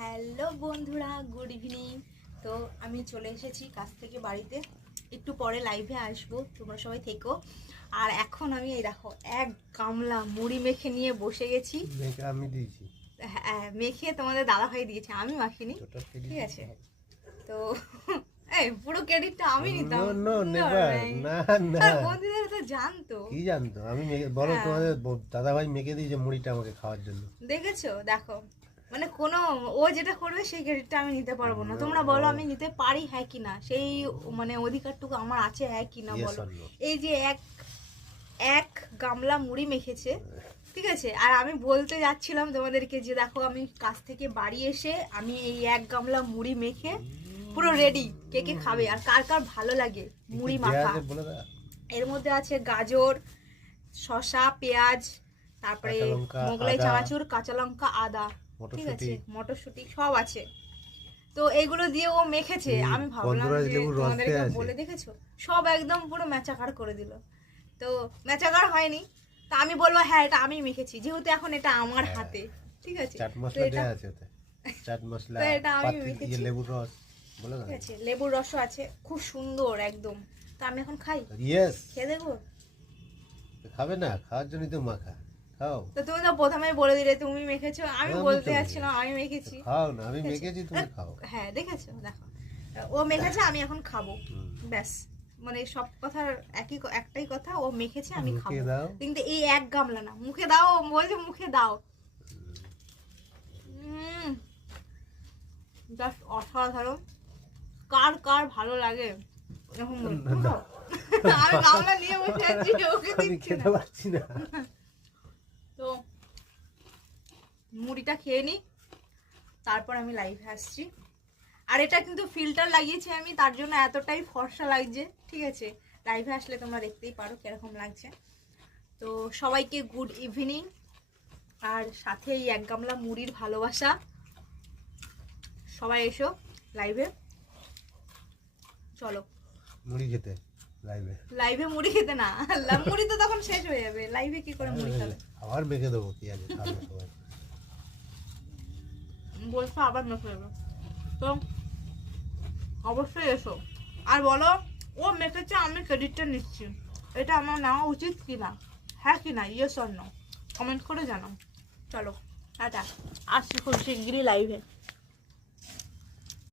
Hello বন্ধুরা, good evening. তো আমি চলে এসেছি কাজ থেকে বাড়িতে, একটু পরে লাইভে আসবো, তোমরা সবাই থেকো। আর এখন আমি এই দেখো এক গামলা মুড়ি মেখে নিয়ে বসে গেছি। আমি দিয়েছি, হ্যাঁ, মেখে তোমাদের দাদা ভাই দিয়েছে, আমি মাখিনি, ঠিক আছে? তো এই পুরো ক্রেডিটটা আমি নিতাম না, বন্ধুদের তো জানতো। কি জানতো? আমি বলো তোমাদের দাদা ভাই মেখে দিয়েছে মুড়িটা আমাকে খাওয়ার জন্য। দেখেছো, দেখো মানে কোনো ও যেটা করবে সেই ক্রেডিটটা আমি নিতে পারবো না। তোমরা বলো আমি নিতে পারি হ্যাঁ কি না, সেই মানে অধিকারটুকু আমার আছে হ্যাঁ কি না বলো। এই যে এক গামলা মুড়ি মেখেছে, ঠিক আছে? আর আমি বলতে যাচ্ছিলাম তোমাদেরকে যে দেখো আমি কাজ থেকে বাড়ি এসে আমি এই এক গামলা মুড়ি মেখে পুরো রেডি। কে কে খাবে আর কার কার ভালো লাগে মুড়ি মাখা? এর মধ্যে আছে গাজর, শসা, পেঁয়াজ, তারপরে মোগলাই চানাচুর, কাঁচা লঙ্কা, আদা, ঠিক আছে, মটরশুঁটি সব আছে। তো এগুলো দিয়ে ও মেখেছে। আমি ভাবলাম যে তোমাদেরকে বলে দেখেছো, সব একদম পুরো ম্যাচাকার করে দিল। তো ম্যাচাকার হয়নি, তা আমি বলবো হ্যাঁ এটা আমি মেখেছি, যেহেতু এখন এটা আমার হাতে, ঠিক আছে? চাট মশলা দেয়া আছে ওতে, চাট মশলা, এটা আমি মেখেছি, লেবুর রস বলে না, ঠিক আছে, লেবুর রসও আছে, খুব সুন্দর একদম। তো আমি এখন খাই, ইয়েস, খেয়ে দেখবো। খাবে না? খাওয়ার জন্যই তো মাখা, খাও। তো তুমি তো প্রথমেই বলে দিলে তুমি মেখেছো, আমি বলতে যাচ্ছিলাম আমি মেখেছি। খাও না, আমি মেখেছি, তুমি খাও। হ্যাঁ দেখেছো, দেখো ও মেখেছে, আমি এখন খাবো, ব্যাস। মানে সব কথার একটাই কথা, ও মেখেছে আমি খাবো। কিন্তু এই এক গামলা না, মুখে দাও, বলছে মুখে দাও। জাস্ট অসাধারণ। কার কার ভালো লাগে এরকম? আমি গামলা নিয়ে বসে আছি, ওকে দিচ্ছি না। তো মুড়িটা খেয়ে নি, তারপর আমি লাইভে আসছি। আর এটা কিন্তু ফিল্টার লাগিয়েছি আমি, তার জন্য এতটাই ফর্সা লাগছে, ঠিক আছে? লাইভে আসলে তোমরা দেখতেই পারো কিরকম লাগছে। তো সবাইকে গুড ইভিনিং, আর সাথে এই এক গামলা মুড়ির ভালোবাসা। সবাই এসো লাইভে, চলো মুড়ি খেতে। লাইভে মুড়ি খেতে না, মুড়ি তো তখন শেষ হয়ে যাবে, লাইভে কি করে মুড়ি খাবে? আবার মেখে দেবো, কি আছে, খাবে সবাই। বলছো আবার মেখে দেবো, তো অবশ্যই এসো আর বলো ও মেখেছে, আমি ক্রেডিটটা নিচ্ছি। এটা আমার নেওয়া উচিত কিনা, হ্যাঁ কি না, ইয়েস অর নো কমেন্ট করে জানাও। চলো টাটা, আসছি খুব শিগগিরই লাইভে।